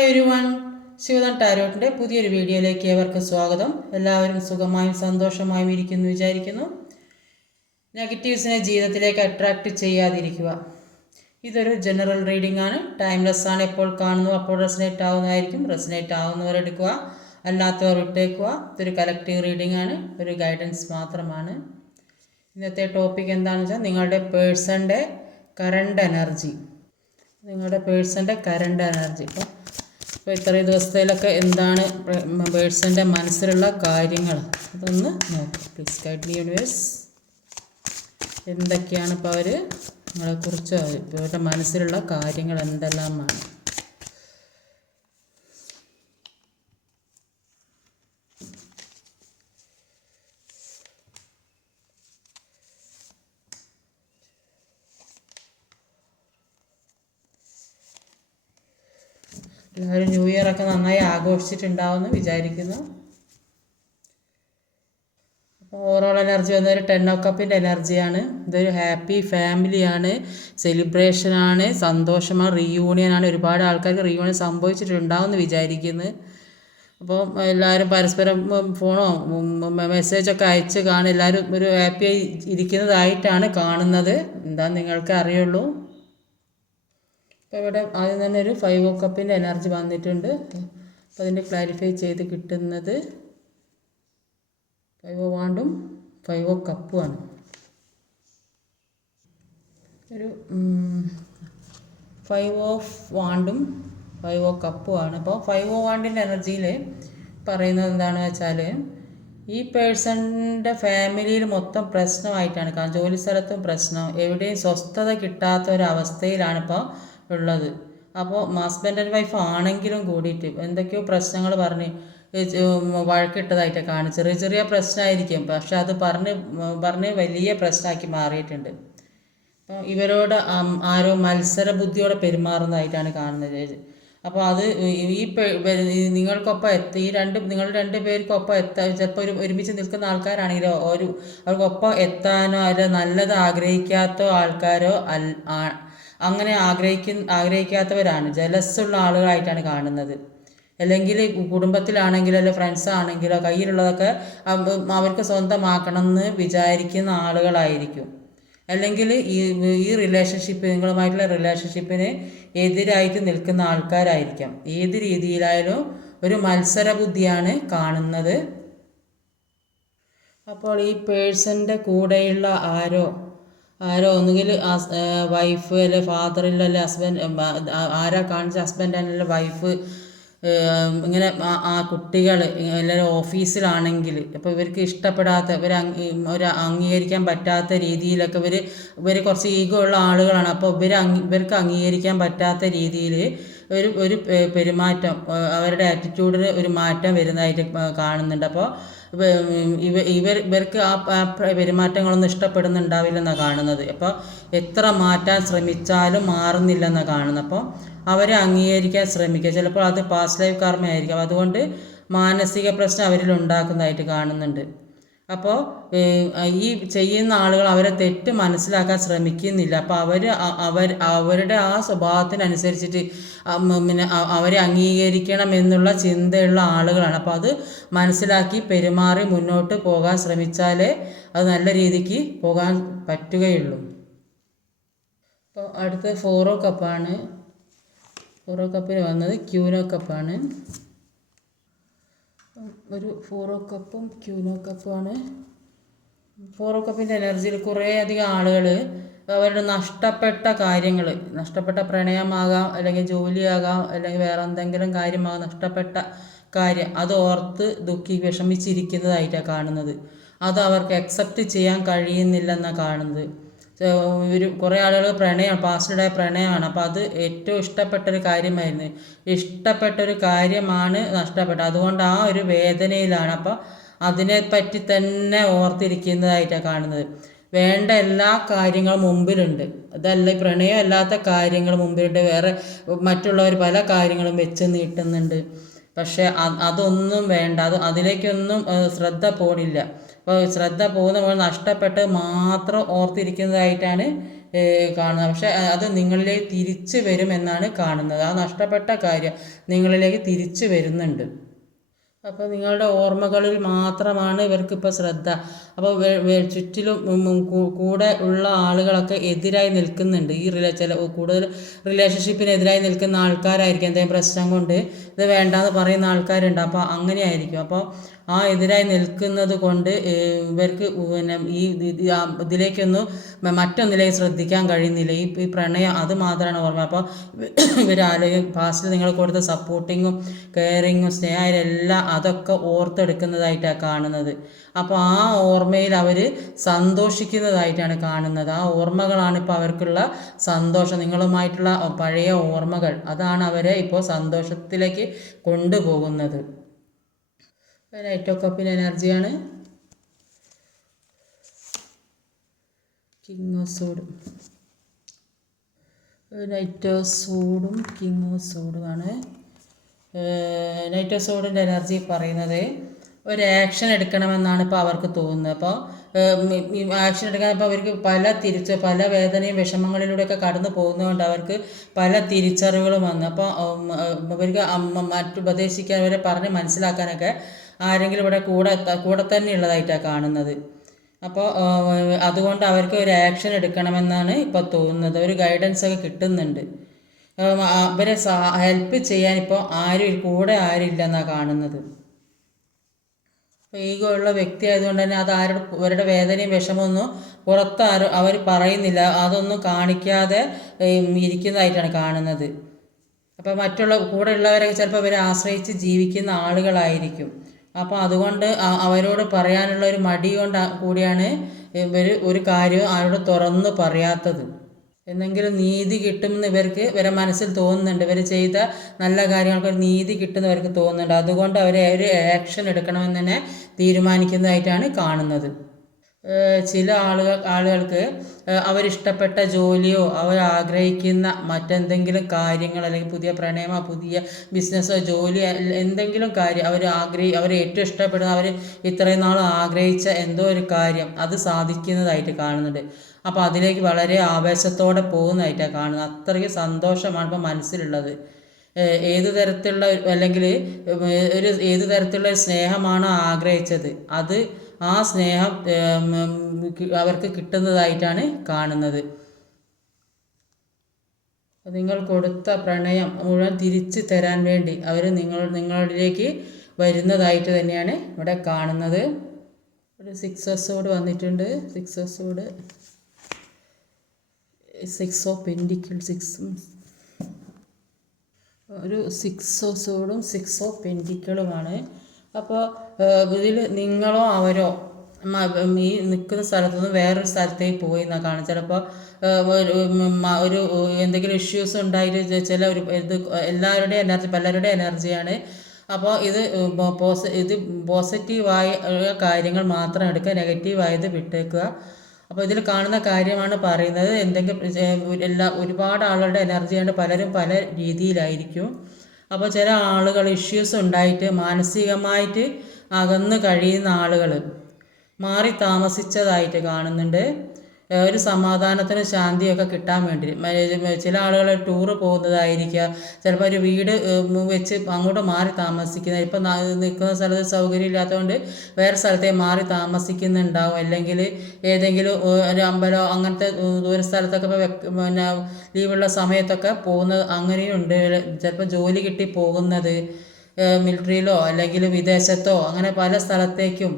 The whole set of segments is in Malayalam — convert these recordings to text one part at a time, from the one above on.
ഹായ് എവരിവൺ, ശിവദാൻ ടാരോട്ടിൻ്റെ പുതിയൊരു വീഡിയോയിലേക്ക് ഏവർക്കും സ്വാഗതം. എല്ലാവരും സുഖമായും സന്തോഷമായും ഇരിക്കുന്നു വിചാരിക്കുന്നു. നെഗറ്റീവ്സിനെ ജീവിതത്തിലേക്ക് അട്രാക്റ്റ് ചെയ്യാതിരിക്കുക. ഇതൊരു ജനറൽ റീഡിംഗ് ആണ്, ടൈംലെസ് ആണ്. എപ്പോൾ കാണുന്നു അപ്പോൾ റെസനേറ്റ് ആവുന്നതായിരിക്കും. റെസനേറ്റ് ആവുന്നവർ എടുക്കുക, അല്ലാത്തവർ വിട്ടേക്കുക. ഇതൊരു കളക്റ്റീവ് റീഡിംഗ് ആണ്, ഒരു ഗൈഡൻസ് മാത്രമാണ്. ഇന്നത്തെ ടോപ്പിക് എന്താണെന്ന് വെച്ചാൽ നിങ്ങളുടെ പേഴ്സൻ്റെ കറണ്ട് എനർജി. ഇപ്പോൾ ഇത്രയും ദിവസത്തിലൊക്കെ എന്താണ് പേഴ്സൻ്റെ മനസ്സിലുള്ള കാര്യങ്ങൾ, അതൊന്ന് നോക്കാം. Please guide me universe. എന്തൊക്കെയാണ് ഇപ്പോൾ അവർ നിങ്ങളെക്കുറിച്ച്, ഇവരുടെ മനസ്സിലുള്ള കാര്യങ്ങൾ എന്തെല്ലാമാണ്? എല്ലാവരും ന്യൂ ഇയർ ഒക്കെ നന്നായി ആഘോഷിച്ചിട്ടുണ്ടാവുമെന്ന് വിചാരിക്കുന്നു. അപ്പോൾ ഓവറോൾ എനർജി വന്നൊരു 10 ഓഫ് കപ്പിൻ്റെ എനർജിയാണ്. ഇതൊരു ഹാപ്പി ഫാമിലിയാണ്, സെലിബ്രേഷനാണ്, സന്തോഷമാണ്, റീയൂണിയനാണ്. ഒരുപാട് ആൾക്കാർക്ക് റീയൂണിയൻ സംഭവിച്ചിട്ടുണ്ടാവുമെന്ന് വിചാരിക്കുന്നു. അപ്പോൾ എല്ലാവരും പരസ്പരം ഫോണോ മെസ്സേജൊക്കെ അയച്ച് കാണും. എല്ലാവരും ഒരു ഹാപ്പിയായി ഇരിക്കുന്നതായിട്ടാണ് കാണുന്നത്. എന്താ നിങ്ങൾക്ക് അറിയുള്ളൂ. അപ്പോൾ ഇവിടെ ആദ്യം തന്നെ ഒരു 5 ഓഫ് കപ്പിൻ്റെ എനർജി വന്നിട്ടുണ്ട്. അപ്പോൾ അതിൻ്റെ ക്ലാരിഫൈ ചെയ്ത് കിട്ടുന്നത് 5 ഓഫ് വാണ്ടും 5 ഓഫ് കപ്പുമാണ്. ഒരു 5 ഓഫ് വാണ്ടും 5 ഓഫ് കപ്പുമാണ്. അപ്പോൾ 5 ഓഫ് വാണ്ടിൻ്റെ എനർജിയിൽ പറയുന്നത് എന്താണെന്ന് വെച്ചാൽ, ഈ പേഴ്സണിൻ്റെ ഫാമിലിയിൽ മൊത്തം പ്രശ്നമായിട്ടാണ് കാണുന്നത്. ജോലി സ്ഥലത്തും പ്രശ്നം, എവിടെയും സ്വസ്ഥത കിട്ടാത്ത ഒരവസ്ഥയിലാണ് ഇപ്പോൾ ഉള്ളത്. അപ്പോൾ ഹസ്ബൻഡ് ആൻഡ് വൈഫ് ആണെങ്കിലും കൂടിയിട്ട് എന്തൊക്കെയോ പ്രശ്നങ്ങൾ പറഞ്ഞ് വഴക്കിട്ടതായിട്ട് കാണും. ചെറിയ ചെറിയ പ്രശ്നമായിരിക്കും, പക്ഷെ അത് പറഞ്ഞ് വലിയ പ്രശ്നമാക്കി മാറിയിട്ടുണ്ട്. അപ്പോൾ ഇവരോട് ആരോ മത്സര ബുദ്ധിയോടെ പെരുമാറുന്നതായിട്ടാണ് കാണുന്നത്. അപ്പോൾ അത് നിങ്ങൾക്കൊപ്പം നിങ്ങൾ രണ്ട് പേർക്കൊപ്പം ചിലപ്പോൾ ഒരുമിച്ച് നിൽക്കുന്ന ആൾക്കാരാണെങ്കിലോ അവർക്കൊപ്പം എത്താനോ അല്ല നല്ലത് ആഗ്രഹിക്കാത്ത ആൾക്കാരോ അങ്ങനെ ആഗ്രഹിക്കാത്തവരാണ്, ജലസ്സുള്ള ആളുകളായിട്ടാണ് കാണുന്നത്. അല്ലെങ്കിൽ കുടുംബത്തിലാണെങ്കിലോ അല്ലെ ഫ്രണ്ട്സ് ആണെങ്കിലോ കയ്യിലുള്ളതൊക്കെ അവർക്ക് സ്വന്തമാക്കണം എന്ന് വിചാരിക്കുന്ന ആളുകളായിരിക്കും. അല്ലെങ്കിൽ ഈ റിലേഷൻഷിപ്പ്, നിങ്ങളുമായിട്ടുള്ള റിലേഷൻഷിപ്പിന് എതിരായിട്ട് നിൽക്കുന്ന ആൾക്കാരായിരിക്കാം. ഏത് രീതിയിലായാലും ഒരു മത്സര ബുദ്ധിയാണ് കാണുന്നത്. അപ്പോൾ ഈ പേഴ്സൻ്റെ കൂടെയുള്ള ആരോ ഒന്നുകിൽ വൈഫ് അല്ലെ ഫാദറില്ല അല്ലെ ഹസ്ബൻഡ്, ആരാ കാണിച്ച ഹസ്ബൻഡ് അല്ലെ വൈഫ്, ഇങ്ങനെ ആ കുട്ടികൾ എല്ലാവരും ഓഫീസിലാണെങ്കിൽ അപ്പോൾ ഇവർക്ക് ഇഷ്ടപ്പെടാത്ത ഒരു അംഗീകരിക്കാൻ പറ്റാത്ത രീതിയിലൊക്കെ ഇവർ കുറച്ച് ഈഗോ ഉള്ള ആളുകളാണ്. അപ്പോൾ ഇവർക്ക് അംഗീകരിക്കാൻ പറ്റാത്ത രീതിയിൽ ഒരു പെരുമാറ്റം, അവരുടെ ആറ്റിറ്റ്യൂഡിന് ഒരു മാറ്റം വരുന്നതായിട്ട് കാണുന്നുണ്ട്. അപ്പോൾ ഇവർക്ക് ആ പെരുമാറ്റങ്ങളൊന്നും ഇഷ്ടപ്പെടുന്നുണ്ടാവില്ലെന്നാണ് കാണുന്നത്. അപ്പോൾ എത്ര മാറ്റാൻ ശ്രമിച്ചാലും മാറുന്നില്ലെന്നാണ് കാണുന്നത്. അപ്പോൾ അവരെ അംഗീകരിക്കാൻ ശ്രമിക്കുക. ചിലപ്പോൾ അത് പാസ്റ്റ് ലൈഫ് കർമ്മയായിരിക്കും. അതുകൊണ്ട് മാനസിക പ്രശ്നം അവരിൽ ഉണ്ടാക്കുന്നതായിട്ട് കാണുന്നുണ്ട്. അപ്പോൾ ഈ ചെയ്യുന്ന ആളുകൾ അവരെ തെറ്റ് മനസ്സിലാക്കാൻ ശ്രമിക്കുന്നില്ല. അപ്പോൾ അവരുടെ ആ സ്വഭാവത്തിനനുസരിച്ചിട്ട് പിന്നെ അവരെ അംഗീകരിക്കണം എന്നുള്ള ചിന്തയുള്ള ആളുകളാണ്. അപ്പോൾ അത് മനസ്സിലാക്കി പെരുമാറി മുന്നോട്ട് പോകാൻ ശ്രമിച്ചാലേ അത് നല്ല രീതിക്ക് പോകാൻ പറ്റുകയുള്ളൂ. അപ്പോൾ അടുത്ത് 4 ഓഫ് കപ്പാണ്. 4 ഓഫ് കപ്പിന് വന്നത് ക്യൂനോ കപ്പാണ്. ഒരു 4 ഓഫ് കപ്പും ക്യൂനോ കപ്പുമാണ്. 4 ഓഫ് കപ്പിൻ്റെ എനർജിയിൽ കുറേ അധികം ആളുകൾ അവരുടെ നഷ്ടപ്പെട്ട കാര്യങ്ങൾ, നഷ്ടപ്പെട്ട പ്രണയമാകാം, അല്ലെങ്കിൽ ജോലിയാകാം, അല്ലെങ്കിൽ വേറെ എന്തെങ്കിലും കാര്യമാകാം, നഷ്ടപ്പെട്ട കാര്യം അത് ഓർത്ത് വിഷമിച്ചിരിക്കുന്നതായിട്ടാണ് കാണുന്നത്. അത് അവർക്ക് അക്സെപ്റ്റ് ചെയ്യാൻ കഴിയുന്നില്ലെന്നാണ് കാണുന്നത്. കുറേ ആളുകൾ പാസ്റ്റിലുണ്ടായ പ്രണയമാണ്. അപ്പോൾ അത് ഏറ്റവും ഇഷ്ടപ്പെട്ടൊരു കാര്യമായിരുന്നു, ഇഷ്ടപ്പെട്ടൊരു കാര്യമാണ് നഷ്ടപ്പെട്ടത്. അതുകൊണ്ട് ആ ഒരു വേദനയിലാണ്. അപ്പോൾ അതിനെപ്പറ്റി തന്നെ ഓർത്തിരിക്കുന്നതായിട്ടാണ് കാണുന്നത്. വേണ്ട എല്ലാ കാര്യങ്ങളും മുമ്പിലുണ്ട്, അതല്ല പ്രണയം അല്ലാത്ത കാര്യങ്ങൾ മുമ്പിലുണ്ട്. വേറെ മറ്റുള്ളവർ പല കാര്യങ്ങളും വെച്ച് നീട്ടുന്നുണ്ട്. പക്ഷേ അതൊന്നും വേണ്ട, അതിലേക്കൊന്നും ശ്രദ്ധ പോണില്ല. അപ്പോൾ ശ്രദ്ധ പോകുന്ന പോലെ നഷ്ടപ്പെട്ട് മാത്രം ഓർത്തിരിക്കുന്നതായിട്ടാണ് കാണുന്നത്. പക്ഷേ അത് നിങ്ങളിലേക്ക് തിരിച്ചു വരുമെന്നാണ് കാണുന്നത്. ആ നഷ്ടപ്പെട്ട കാര്യം നിങ്ങളിലേക്ക് തിരിച്ചു വരുന്നുണ്ട്. അപ്പോൾ നിങ്ങളുടെ ഓർമ്മകളിൽ മാത്രമാണ് ഇവർക്കിപ്പോൾ ശ്രദ്ധ. അപ്പോൾ ചുറ്റിലും കൂടെ ഉള്ള ആളുകളൊക്കെ എതിരായി നിൽക്കുന്നുണ്ട്. ഈ കൂടുതൽ റിലേഷൻഷിപ്പിനെതിരായി നിൽക്കുന്ന ആൾക്കാരായിരിക്കും. എന്തെങ്കിലും പ്രശ്നം കൊണ്ട് ഇത് വേണ്ടാന്ന് പറയുന്ന ആൾക്കാരുണ്ട്. അപ്പോൾ അങ്ങനെയായിരിക്കും. അപ്പോൾ ആ എതിരായി നിൽക്കുന്നത് കൊണ്ട് ഇവർക്ക് പിന്നെ ഇതിലേക്കൊന്നും മറ്റൊന്നിലേക്ക് ശ്രദ്ധിക്കാൻ കഴിയുന്നില്ല. ഈ പ്രണയം അത് മാത്രമാണ് ഓർമ്മ. അപ്പോൾ പാസ്റ്റിൽ നിങ്ങൾ കൊടുത്ത സപ്പോർട്ടിങ്ങും കെയറിങ്ങും സ്നേഹം എല്ലാം അതൊക്കെ ഓർത്തെടുക്കുന്നതായിട്ടാണ് കാണുന്നത്. അപ്പോൾ ആ ഓർമ്മയിൽ അവർ സന്തോഷിക്കുന്നതായിട്ടാണ് കാണുന്നത്. ആ ഓർമ്മകളാണ് ഇപ്പോൾ അവർക്കുള്ള സന്തോഷം. നിങ്ങളുമായിട്ടുള്ള പഴയ ഓർമ്മകൾ അതാണ് അവരെ ഇപ്പോൾ സന്തോഷത്തിലേക്ക് കൊണ്ടുപോകുന്നത്. നൈറ്റ് ഓഫ് കപ്പിൻ്റെ എനർജിയാണ് king of sword. Knight of സോഡും കിങ് ഓഫ് സോഡുമാണ്. നൈറ്റ് ഓഫ് സോഡിൻ്റെ എനർജി പറയുന്നത് ഒരു ആക്ഷൻ എടുക്കണമെന്നാണ് ഇപ്പോൾ അവർക്ക് തോന്നുന്നത്. അപ്പോൾ ആക്ഷൻ എടുക്കാൻ ഇപ്പോൾ അവർക്ക് പല വേദനയും വിഷമങ്ങളിലൂടെയൊക്കെ കടന്നു പോകുന്നതുകൊണ്ട് അവർക്ക് പല തിരിച്ചറിവുകളും വന്നു. അപ്പോൾ അവർക്ക് ഉപദേശിക്കാൻ അവരെ പറഞ്ഞ് മനസ്സിലാക്കാനൊക്കെ ആരെങ്കിലും ഇവിടെ കൂടെ തന്നെ ഉള്ളതായിട്ടാണ് കാണുന്നത്. അപ്പോൾ അതുകൊണ്ട് അവർക്ക് ഒരു ആക്ഷൻ എടുക്കണമെന്നാണ് ഇപ്പോൾ തോന്നുന്നത്. ഒരു ഗൈഡൻസ് ഒക്കെ കിട്ടുന്നുണ്ട്. അവരെ ഹെൽപ്പ് ചെയ്യാൻ ഇപ്പോൾ കൂടെ ആരില്ലെന്നാണ് കാണുന്നത്. ഈഗോ ഉള്ള വ്യക്തി ആയതുകൊണ്ട് തന്നെ അത് അവരുടെ വേദനയും വിഷമമൊന്നും പുറത്ത് അവർ പറയുന്നില്ല. അതൊന്നും കാണിക്കാതെ ഇരിക്കുന്നതായിട്ടാണ് കാണുന്നത്. അപ്പോൾ കൂടെ ഉള്ളവരൊക്കെ ചിലപ്പോൾ ഇവരെ ആശ്രയിച്ച് ജീവിക്കുന്ന ആളുകളായിരിക്കും. അപ്പോൾ അതുകൊണ്ട് അവരോട് പറയാനുള്ള ഒരു മടി കൊണ്ട് കൂടിയാണ് ഇവർ ഒരു കാര്യവും അവരോട് തുറന്ന് പറയാത്തത്. എന്നെങ്കിലും നീതി കിട്ടുമെന്ന് ഇവരെ മനസ്സിൽ തോന്നുന്നുണ്ട്. ഇവർ ചെയ്ത നല്ല കാര്യങ്ങൾക്ക് ഒരു നീതി കിട്ടുന്നവർക്ക് തോന്നുന്നുണ്ട്. അതുകൊണ്ട് അവരെ ഒരു ആക്ഷൻ എടുക്കണമെന്ന് തന്നെ തീരുമാനിക്കുന്നതായിട്ടാണ് കാണുന്നത്. ചില ആളുകൾക്ക് അവരിഷ്ടപ്പെട്ട ജോലിയോ അവർ ആഗ്രഹിക്കുന്ന മറ്റെന്തെങ്കിലും കാര്യങ്ങൾ അല്ലെങ്കിൽ പുതിയ പ്രണയമോ പുതിയ ബിസിനസ്സോ ജോലി എന്തെങ്കിലും കാര്യം അവർ ഏറ്റവും ഇഷ്ടപ്പെടുന്ന അവർ ഇത്രയും നാൾ ആഗ്രഹിച്ച എന്തോ ഒരു കാര്യം അത് സാധിക്കുന്നതായിട്ട് കാണുന്നുണ്ട്. അപ്പോൾ അതിലേക്ക് വളരെ ആവേശത്തോടെ പോകുന്നതായിട്ടാണ് കാണുന്നത്. അത്രയ്ക്ക് സന്തോഷമാണ് ഇപ്പോൾ മനസ്സിലുള്ളത്. ഏത് തരത്തിലുള്ള അല്ലെങ്കിൽ ഏത് തരത്തിലുള്ള ഒരു സ്നേഹമാണോ ആഗ്രഹിച്ചത് അത് ആ സ്നേഹം അവർക്ക് കിട്ടുന്നതായിട്ടാണ് കാണുന്നത്. നിങ്ങൾ കൊടുത്ത പ്രണയം മുഴുവൻ തിരിച്ചു തരാൻ വേണ്ടി അവർ നിങ്ങളിലേക്ക് വരുന്നതായിട്ട് തന്നെയാണ് ഇവിടെ കാണുന്നത്. ഒരു 6 ഓഫ് സോഡ് വന്നിട്ടുണ്ട്. 6 ഓഫ് സോഡ്, 6 ഓഫ് പെൻറ്റിക്കിൾസ്, ഒരു 6 ഓഫ് സോഡും 6 ഓഫ് പെൻറ്റിക്കിളുമാണ്. അപ്പോൾ ഇതിൽ നിങ്ങളോ അവരോ ഈ നിൽക്കുന്ന സ്ഥലത്തുനിന്ന് വേറൊരു സ്ഥലത്തേക്ക് പോയി എന്നാണ് കാണുന്നത്. ചിലപ്പോൾ ഒരു എന്തെങ്കിലും ഇഷ്യൂസ് ഉണ്ടായിട്ട് ഇത് എല്ലാവരുടെയും എനർജി പലരുടെയും എനർജിയാണ്. അപ്പോൾ ഇത് പോസിറ്റീവായ കാര്യങ്ങൾ മാത്രം എടുക്കുക, നെഗറ്റീവായത് വിട്ടേക്കുക. അപ്പോൾ ഇതിൽ കാണുന്ന കാര്യമാണ് പറയുന്നത്. ഒരുപാട് ആളുകളുടെ എനർജിയാണ്, പലരും പല രീതിയിലായിരിക്കും. അപ്പോൾ ചില ആളുകൾ ഇഷ്യൂസ് ഉണ്ടായിട്ട് മാനസികമായിട്ട് അകന്ന് കഴിയുന്ന ആളുകൾ മാറി താമസിച്ചതായിട്ട് കാണുന്നുണ്ട്. ഒരു സമാധാനത്തിനും ശാന്തിയൊക്കെ കിട്ടാൻ വേണ്ടി ചില ആളുകൾ ടൂറ് പോകുന്നതായിരിക്കുക. ചിലപ്പോൾ ഒരു വീട് വെച്ച് അങ്ങോട്ട് മാറി താമസിക്കുന്ന, ഇപ്പം നിൽക്കുന്ന സ്ഥലത്ത് സൗകര്യം ഇല്ലാത്തതുകൊണ്ട് വേറെ സ്ഥലത്തേക്ക് മാറി താമസിക്കുന്നുണ്ടാവും. അല്ലെങ്കിൽ ഏതെങ്കിലും ഒരു അമ്പലമോ അങ്ങനത്തെ ദൂര സ്ഥലത്തൊക്കെ പിന്നെ ലീവുള്ള സമയത്തൊക്കെ പോകുന്നത് അങ്ങനെയുണ്ട്. ചിലപ്പോൾ ജോലി കിട്ടി പോകുന്നത്, മിലിറ്ററിയിലോ അല്ലെങ്കിൽ വിദേശത്തോ അങ്ങനെ പല സ്ഥലത്തേക്കും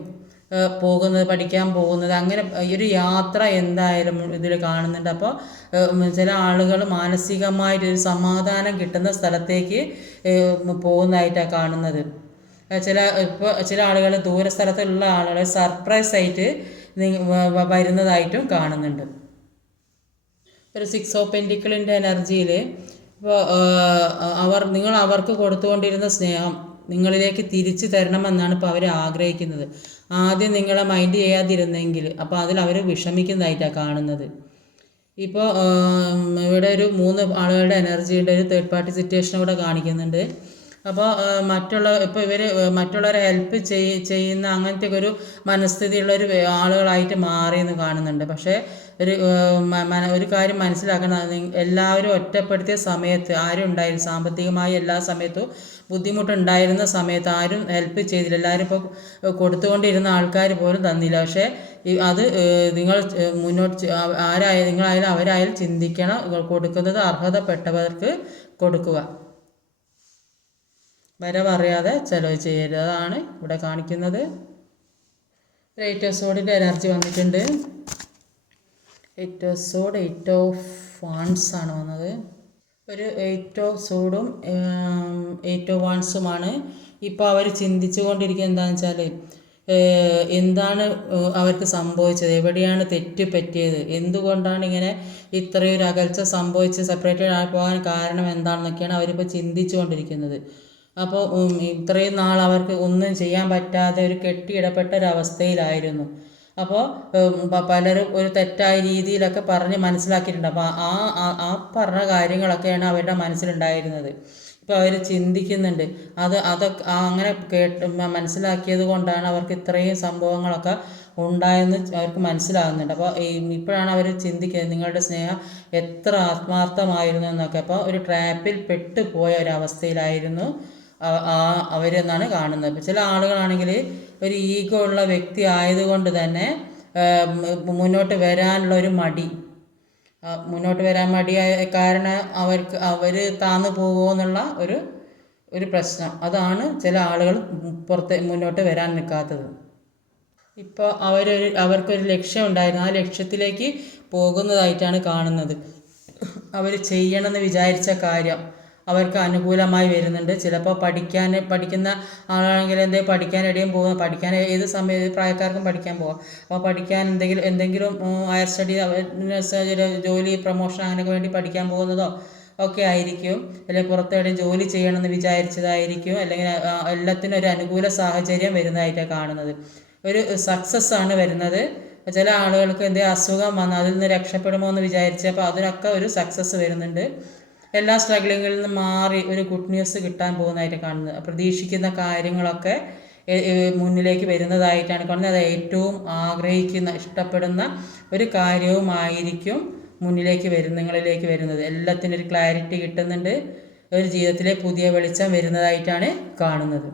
പോകുന്നത്, പഠിക്കാൻ പോകുന്നത്, അങ്ങനെ ഒരു യാത്ര എന്തായാലും ഇതിൽ കാണുന്നുണ്ട്. അപ്പോൾ ചില ആളുകൾ മാനസികമായിട്ടൊരു സമാധാനം കിട്ടുന്ന സ്ഥലത്തേക്ക് പോകുന്നതായിട്ടാണ് കാണുന്നത്. ചില ആളുകൾ ദൂര സ്ഥലത്തുള്ള ആളുകൾ സർപ്രൈസായിട്ട് വരുന്നതായിട്ടും കാണുന്നുണ്ട്. ഒരു 6 ഓഫ് പെൻറ്റിക്കിളിൻ്റെ എനർജിയിൽ ഇപ്പോൾ നിങ്ങൾ അവർക്ക് കൊടുത്തുകൊണ്ടിരുന്ന സ്നേഹം നിങ്ങളിലേക്ക് തിരിച്ചു തരണമെന്നാണ് ഇപ്പോൾ അവർ ആഗ്രഹിക്കുന്നത്. ആദ്യം നിങ്ങളെ മൈൻഡ് ചെയ്യാതിരുന്നെങ്കിൽ അപ്പോൾ അതിൽ അവർ വിഷമിക്കുന്നതായിട്ടാണ് കാണുന്നത്. ഇപ്പോൾ ഇവിടെ ഒരു 3 ആളുകളുടെ എനർജിയുടെ ഒരു തേർഡ് പാർട്ടി സിറ്റുവേഷൻ കൂടെ കാണിക്കുന്നുണ്ട്. അപ്പോൾ ഇപ്പോൾ ഇവർ മറ്റുള്ളവരെ ഹെൽപ്പ് ചെയ്യുന്ന അങ്ങനത്തെ ഒരു മനസ്ഥിതിയുള്ളൊരു ആളുകളായിട്ട് മാറിയെന്ന് കാണുന്നുണ്ട്. പക്ഷേ ഒരു കാര്യം മനസ്സിലാക്കണം. എല്ലാവരും ഒറ്റപ്പെടുത്തിയ സമയത്ത് ആരും ഉണ്ടായില്ല. സാമ്പത്തികമായി എല്ലാ സമയത്തും ബുദ്ധിമുട്ടുണ്ടായിരുന്ന സമയത്ത് ആരും ഹെൽപ്പ് ചെയ്തില്ല. എല്ലാവരും ഇപ്പോൾ കൊടുത്തുകൊണ്ടിരുന്ന ആൾക്കാർ പോലും തന്നില്ല. പക്ഷേ അത് നിങ്ങൾ മുന്നോട്ട് നിങ്ങളായാലും അവരായാലും ചിന്തിക്കണം. കൊടുക്കുന്നത് അർഹതപ്പെട്ടവർക്ക് കൊടുക്കുക. വരവറിയാതെ ചിലവ് ചെയ്യരുത്. അതാണ് ഇവിടെ കാണിക്കുന്നത്. ഒരു 8 ഓഫ് സോഡിൻ്റെ എനർജി വന്നിട്ടുണ്ട്. 8 ഓഫ് സോഡ്, 8 ഓഫ് വാൺസ് ആണ് വന്നത്. ഒരു 8 ഓഫ് സോഡും 8 ഓഫ് വാൺസുമാണ്. ഇപ്പോൾ അവർ ചിന്തിച്ചു കൊണ്ടിരിക്കുന്നത് എന്താണെന്ന് വെച്ചാൽ എന്താണ് അവർക്ക് സംഭവിച്ചത്, എവിടെയാണ് തെറ്റ് പറ്റിയത്, എന്തുകൊണ്ടാണ് ഇങ്ങനെ ഇത്രയൊരു അകൽച്ച സംഭവിച്ച് സെപ്പറേറ്റഡ് ആയി പോകാൻ കാരണം എന്താണെന്നൊക്കെയാണ് അവരിപ്പോൾ ചിന്തിച്ചു കൊണ്ടിരിക്കുന്നത്. അപ്പോൾ ഇത്രയും നാൾ അവർക്ക് ഒന്നും ചെയ്യാൻ പറ്റാതെ ഒരു കെട്ടിയിടപ്പെട്ട ഒരവസ്ഥയിലായിരുന്നു. അപ്പോൾ പലരും ഒരു തെറ്റായ രീതിയിലൊക്കെ പറഞ്ഞ് മനസ്സിലാക്കിയിട്ടുണ്ട്. അപ്പോൾ ആ പറഞ്ഞ കാര്യങ്ങളൊക്കെയാണ് അവരുടെ മനസ്സിലുണ്ടായിരുന്നത്. ഇപ്പോൾ അവർ ചിന്തിക്കുന്നുണ്ട്. അതൊക്കെ അങ്ങനെ മനസ്സിലാക്കിയത് കൊണ്ടാണ് അവർക്ക് ഇത്രയും സംഭവങ്ങളൊക്കെ ഉണ്ടായെന്ന് അവർക്ക് മനസ്സിലാകുന്നുണ്ട്. അപ്പോൾ ഇപ്പോഴാണ് അവർ ചിന്തിക്കുന്നത് നിങ്ങളുടെ സ്നേഹം എത്ര ആത്മാർത്ഥമായിരുന്നു എന്നൊക്കെ. അപ്പോൾ ഒരു ട്രാപ്പിൽ പെട്ടുപോയ ഒരവസ്ഥയിലായിരുന്നു അവരെന്നാണ് കാണുന്നത്. ഇപ്പോൾ ചില ആളുകളാണെങ്കിൽ ഒരു ഈഗോ ഉള്ള വ്യക്തി ആയതുകൊണ്ട് തന്നെ മുന്നോട്ട് വരാനുള്ള ഒരു മടി, മുന്നോട്ട് വരാൻ മടിയായ കാരണം അവർ താന്നു പോകുമോ എന്നുള്ള ഒരു പ്രശ്നം. അതാണ് ചില ആളുകൾ മുന്നോട്ട് വരാൻ നിൽക്കാത്തത്. ഇപ്പോൾ അവർക്കൊരു ലക്ഷ്യം ഉണ്ടായിരുന്നു. ആ ലക്ഷ്യത്തിലേക്ക് പോകുന്നതായിട്ടാണ് കാണുന്നത്. അവർ ചെയ്യണമെന്ന് വിചാരിച്ച കാര്യം അവർക്ക് അനുകൂലമായി വരുന്നുണ്ട്. ചിലപ്പോൾ പഠിക്കുന്ന ആളാണെങ്കിൽ പഠിക്കാൻ എവിടെയും പോകുക, പഠിക്കാൻ ഏത് പ്രായക്കാർക്കും പഠിക്കാൻ പോകാം. അപ്പോൾ പഠിക്കാൻ എന്തെങ്കിലും ഹയർ സ്റ്റഡി, ജോലി, പ്രൊമോഷൻ അങ്ങനെയൊക്കെ വേണ്ടി പഠിക്കാൻ പോകുന്നതോ ഒക്കെ ആയിരിക്കും. അല്ലെങ്കിൽ പുറത്തെവിടെയും ജോലി ചെയ്യണമെന്ന് വിചാരിച്ചതായിരിക്കും. അല്ലെങ്കിൽ എല്ലാത്തിനും ഒരു അനുകൂല സാഹചര്യം വരുന്നതായിട്ടാണ് കാണുന്നത്. ഒരു സക്സസ് ആണ് വരുന്നത്. ചില ആളുകൾക്ക് അസുഖം വന്ന് അതിൽ നിന്ന് രക്ഷപ്പെടുമോ എന്ന് വിചാരിച്ചപ്പോൾ അതിനൊക്കെ ഒരു സക്സസ് വരുന്നുണ്ട്. എല്ലാ സ്ട്രഗ്ലിങ്ങിൽ നിന്ന് മാറി ഒരു ഗുഡ് ന്യൂസ് കിട്ടാൻ പോകുന്നതായിട്ട് കാണുന്നത്. പ്രതീക്ഷിക്കുന്ന കാര്യങ്ങളൊക്കെ മുന്നിലേക്ക് വരുന്നതായിട്ടാണ് കാണുന്നത്. അത് ഏറ്റവും ആഗ്രഹിക്കുന്ന ഇഷ്ടപ്പെടുന്ന ഒരു കാര്യവുമായിരിക്കും നിങ്ങളിലേക്ക് വരുന്നത്. എല്ലാത്തിനും ഒരു ക്ലാരിറ്റി കിട്ടുന്നുണ്ട്. ഒരു ജീവിതത്തിലെ പുതിയ വെളിച്ചം വരുന്നതായിട്ടാണ് കാണുന്നത്.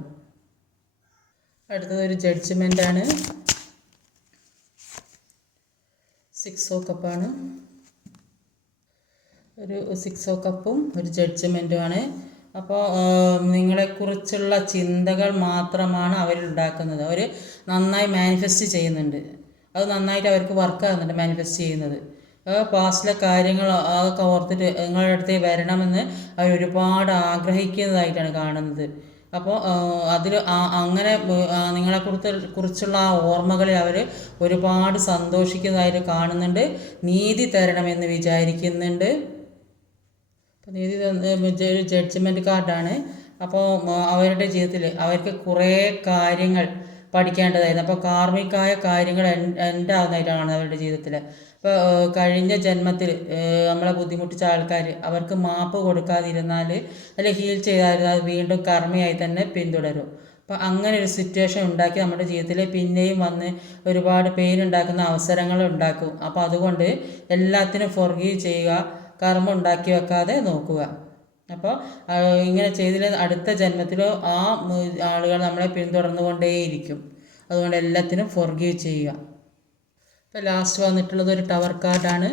അടുത്തത് ഒരു ജഡ്ജ്മെൻ്റാണ്. 6 ഓഫ് കപ്പാണ്. ഒരു 6 ഓഫ് കപ്പും ഒരു ജഡ്ജ്മെൻറ്റുമാണ്. അപ്പോൾ നിങ്ങളെക്കുറിച്ചുള്ള ചിന്തകൾ മാത്രമാണ് അവരുണ്ടാക്കുന്നത്. അവർ നന്നായി മാനിഫെസ്റ്റ് ചെയ്യുന്നുണ്ട്. അത് നന്നായിട്ട് അവർക്ക് വർക്കാകുന്നുണ്ട് മാനിഫെസ്റ്റ് ചെയ്യുന്നത്. പാസ്റ്റിലെ കാര്യങ്ങൾ അതൊക്കെ ഓർത്തിട്ട് നിങ്ങളുടെ അടുത്തേക്ക് വരണമെന്ന് അവർ ഒരുപാട് ആഗ്രഹിക്കുന്നതായിട്ടാണ് കാണുന്നത്. അപ്പോൾ അതിൽ അങ്ങനെ നിങ്ങളെക്കുറിച്ചുള്ള ആ ഓർമ്മകളിൽ അവർ ഒരുപാട് സന്തോഷിക്കുന്നതായിട്ട് കാണുന്നുണ്ട്. നീതി തരണമെന്ന് വിചാരിക്കുന്നുണ്ട്. നീതി ഒരു ജഡ്ജ്മെൻറ്റ് കാർഡാണ്. അപ്പോൾ അവരുടെ ജീവിതത്തിൽ അവർക്ക് കുറേ കാര്യങ്ങൾ പഠിക്കേണ്ടതായിരുന്നു. അപ്പോൾ കാർമികമായ കാര്യങ്ങൾ എൻഡ് ആവുന്നതായിട്ടാണ് അവരുടെ ജീവിതത്തിൽ. ഇപ്പോൾ കഴിഞ്ഞ ജന്മത്തിൽ നമ്മളെ ബുദ്ധിമുട്ടിച്ച ആൾക്കാർ അവർക്ക് മാപ്പ് കൊടുക്കാതിരുന്നാൽ അല്ലെങ്കിൽ ഹീൽ ചെയ്തായിരുന്നാൽ വീണ്ടും കർമ്മയായി തന്നെ പിന്തുടരും. അപ്പോൾ അങ്ങനെ ഒരു സിറ്റുവേഷൻ ഉണ്ടാക്കി നമ്മുടെ ജീവിതത്തിൽ പിന്നെയും വന്ന് ഒരുപാട് പെയിൻ ഉണ്ടാക്കുന്ന അവസരങ്ങൾ ഉണ്ടാക്കും. അപ്പോൾ അതുകൊണ്ട് എല്ലാത്തിനും ഫോർഗീവ് ചെയ്യുക, കർമ്മം ഉണ്ടാക്കി വെക്കാതെ നോക്കുക. അപ്പോൾ ഇങ്ങനെ ചെയ്തിൽ അടുത്ത ജന്മത്തിലോ ആ ആളുകൾ നമ്മളെ പിന്തുടർന്നു കൊണ്ടേയിരിക്കും. അതുകൊണ്ട് എല്ലാത്തിനും ഫോർഗീവ് ചെയ്യുക. ഇപ്പോൾ ലാസ്റ്റ് വന്നിട്ടുള്ളത് ഒരു ടവർ കാർഡാണ്.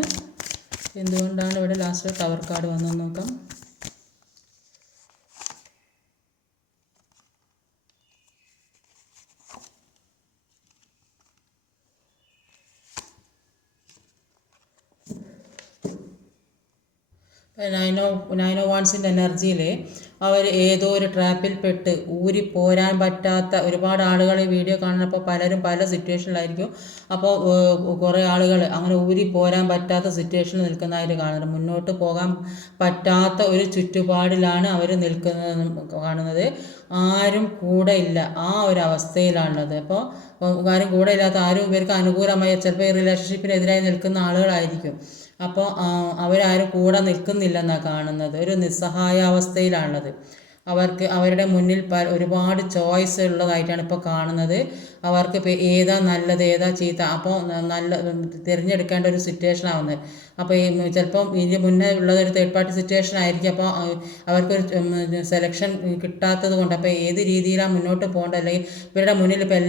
എന്തുകൊണ്ടാണ് ഇവിടെ ലാസ്റ്റ് ടവർ കാർഡ് വന്നതെന്ന് നോക്കാം. നൈൻ ഓഫ് വാൺസിൻ്റെ എനർജിയിൽ അവർ ഏതോ ഒരു ട്രാപ്പിൽ പെട്ട് ഊരിപ്പോരാൻ പറ്റാത്ത ഒരുപാട് ആളുകൾ ഈ വീഡിയോ കാണുന്നപ്പോൾ പലരും പല സിറ്റുവേഷനിലായിരിക്കും. അപ്പോൾ കുറേ ആളുകൾ അങ്ങനെ ഊരിപ്പോരാൻ പറ്റാത്ത സിറ്റുവേഷനിൽ നിൽക്കുന്നതായിട്ട് കാണുന്നത്. മുന്നോട്ട് പോകാൻ പറ്റാത്ത ഒരു ചുറ്റുപാടിലാണ് അവർ കാണുന്നത്. ആരും കൂടെ ഇല്ല, ആ ഒരു അവസ്ഥയിലാണുള്ളത്. അപ്പോൾ ആരും കൂടെ ഇല്ലാത്ത ആരും ഇവർക്ക് അനുകൂലമായി ചിലപ്പോൾ ഈ റിലേഷൻഷിപ്പിനെതിരായി നിൽക്കുന്ന ആളുകളായിരിക്കും. അപ്പോൾ അവരാരും കൂടെ നിൽക്കുന്നില്ലെന്നാണ് കാണുന്നത്. ഒരു നിസ്സഹായാവസ്ഥയിലാണുള്ളത്. അവർക്ക് അവരുടെ മുന്നിൽ ഒരുപാട് ചോയ്സ് ഉള്ളതായിട്ടാണ് ഇപ്പോൾ കാണുന്നത്. അവർക്ക് ഏതാ നല്ലത് ഏതാ ചീത്ത അപ്പോൾ നല്ല തിരഞ്ഞെടുക്കേണ്ട ഒരു സിറ്റുവേഷൻ ആവുന്നത്. അപ്പോൾ ചിലപ്പം ഇതിന് മുന്നേ ഉള്ളത് ഒരു തേർഡ് പാർട്ടി സിറ്റുവേഷൻ ആയിരിക്കും. അപ്പോൾ അവർക്കൊരു സെലക്ഷൻ കിട്ടാത്തത് കൊണ്ട് അപ്പോൾ ഏത് രീതിയിലാണ് മുന്നോട്ട് പോകേണ്ടത്, അല്ലെങ്കിൽ ഇവരുടെ മുന്നിൽ ഇപ്പോൾ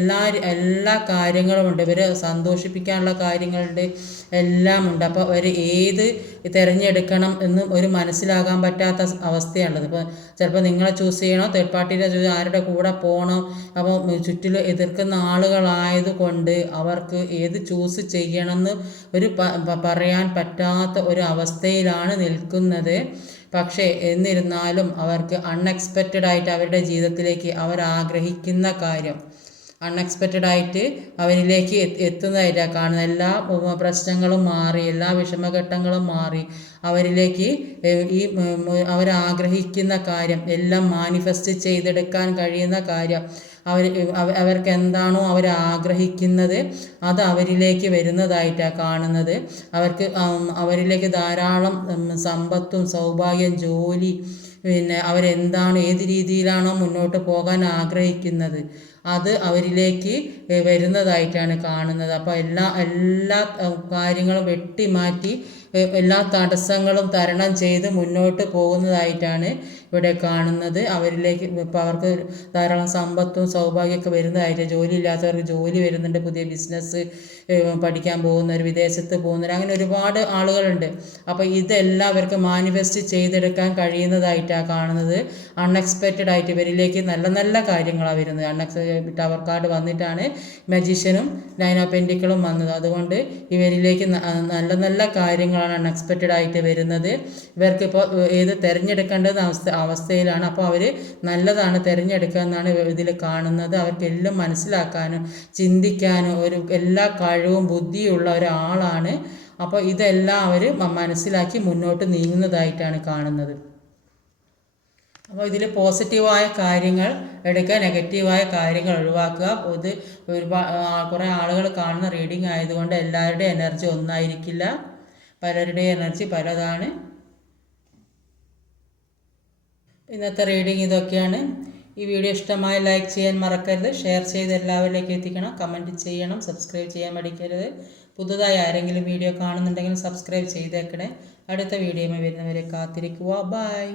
എല്ലാ കാര്യങ്ങളും ഉണ്ട്, ഇവരെ സന്തോഷിപ്പിക്കാനുള്ള കാര്യങ്ങളുണ്ട്, എല്ലാം ഉണ്ട്. അപ്പോൾ അവർ ഏത് തിരഞ്ഞെടുക്കണം എന്ന് ഒരു മനസ്സിലാകാൻ പറ്റാത്ത അവസ്ഥയാണുള്ളത്. ഇപ്പോൾ ചിലപ്പോൾ നിങ്ങളെ ചൂസ് ചെയ്യണോ, തേർഡ് പാർട്ടിയുടെ ആരുടെ കൂടെ പോകണോ, അപ്പോൾ ചുറ്റിലും എതിർക്കുന്ന ആളുകളായതുകൊണ്ട് അവർക്ക് ഏത് ചൂസ് ചെയ്യണമെന്ന് ഒരു പറയാൻ പറ്റാത്ത ഒരു അവസ്ഥയിലാണ് നിൽക്കുന്നത്. പക്ഷേ എന്നിരുന്നാലും അവർക്ക് അൺഎക്സ്പെക്റ്റഡ് ആയിട്ട് അവരുടെ ജീവിതത്തിലേക്ക് അവർ ആഗ്രഹിക്കുന്ന കാര്യം അൺഎക്സ്പെക്റ്റഡ് ആയിട്ട് അവരിലേക്ക് എത്തുന്നതായിട്ടാണ് കാണുന്നത്. എല്ലാ പ്രശ്നങ്ങളും മാറി, എല്ലാ വിഷമഘട്ടങ്ങളും മാറി അവരിലേക്ക് ഈ അവരാഗ്രഹിക്കുന്ന കാര്യം എല്ലാം മാനിഫെസ്റ്റ് ചെയ്തെടുക്കാൻ കഴിയുന്ന കാര്യം അവർക്ക് എന്താണോ അവർ ആഗ്രഹിക്കുന്നത് അത് അവരിലേക്ക് വരുന്നതായിട്ടാണ് കാണുന്നത്. അവരിലേക്ക് ധാരാളം സമ്പത്തും സൗഭാഗ്യം, ജോലി, പിന്നെ അവരെന്താണ് ഏത് രീതിയിലാണോ മുന്നോട്ട് പോകാൻ ആഗ്രഹിക്കുന്നത് അത് അവരിലേക്ക് വരുന്നതായിട്ടാണ് കാണുന്നത്. അപ്പോൾ എല്ലാ കാര്യങ്ങളും വെട്ടിമാറ്റി എല്ലാ തടസ്സങ്ങളും തരണം ചെയ്ത് മുന്നോട്ട് പോകുന്നതായിട്ടാണ് ഇവിടെ കാണുന്നത്. അവരിലേക്ക് ഇപ്പോൾ അവർക്ക് ധാരാളം സമ്പത്തും സൗഭാഗ്യമൊക്കെ വരുന്നതായിട്ട്, ജോലി ഇല്ലാത്തവർക്ക് ജോലി വരുന്നുണ്ട്, പുതിയ ബിസിനസ് പഠിക്കാൻ പോകുന്നവർ, വിദേശത്ത് പോകുന്നവർ, അങ്ങനെ ഒരുപാട് ആളുകളുണ്ട്. അപ്പോൾ ഇതെല്ലാം അവർക്ക് മാനിഫെസ്റ്റ് ചെയ്തെടുക്കാൻ കഴിയുന്നതായിട്ടാണ് കാണുന്നത്. അൺഎക്സ്പെക്റ്റഡ് ആയിട്ട് ഇവരിലേക്ക് നല്ല നല്ല കാര്യങ്ങളാണ് വരുന്നത്. ടവർ കാർഡ് വന്നിട്ടാണ് മജീഷ്യനും 9 ഓഫ് പെന്റിക്കിളും വന്നത്. അതുകൊണ്ട് ഇവരിലേക്ക് നല്ല നല്ല കാര്യങ്ങളാണ് അൺഎക്സ്പെക്റ്റഡ് ആയിട്ട് വരുന്നത്. ഇവർക്കിപ്പോൾ ഏത് തിരഞ്ഞെടുക്കേണ്ടത് അവസ്ഥയിലാണ്. അപ്പോൾ അവർ നല്ലതാണ് തിരഞ്ഞെടുക്കുക എന്നാണ് ഇതിൽ കാണുന്നത്. അവർക്കെല്ലാം മനസ്സിലാക്കാനും ചിന്തിക്കാനും എല്ലാ കഴിവും ബുദ്ധിയുള്ള ഒരാളാണ്. അപ്പോൾ ഇതെല്ലാം അവർ മനസ്സിലാക്കി മുന്നോട്ട് നീങ്ങുന്നതായിട്ടാണ് കാണുന്നത്. അപ്പോൾ ഇതിൽ പോസിറ്റീവായ കാര്യങ്ങൾ എടുക്കുക, നെഗറ്റീവായ കാര്യങ്ങൾ ഒഴിവാക്കുക. ഇത് കുറേ ആളുകൾ കാണുന്ന റീഡിംഗ് ആയതുകൊണ്ട് എല്ലാവരുടെയും എനർജി ഒന്നായിരിക്കില്ല, പലരുടെയും എനർജി പലതാണ്. ഇന്നത്തെ റീഡിംഗ് ഇതൊക്കെയാണ്. ഈ വീഡിയോ ഇഷ്ടമായി ലൈക്ക് ചെയ്യാൻ മറക്കരുത്, ഷെയർ ചെയ്ത് എല്ലാവരിലേക്ക് എത്തിക്കണം, കമൻറ്റ് ചെയ്യണം, സബ്സ്ക്രൈബ് ചെയ്യാൻ മടിക്കരുത്. പുതുതായി ആരെങ്കിലും വീഡിയോ കാണുന്നുണ്ടെങ്കിൽ സബ്സ്ക്രൈബ് ചെയ്തേക്കണേ. അടുത്ത വീഡിയോയുമായി വരുന്നവരെ കാത്തിരിക്കുക. ബൈ.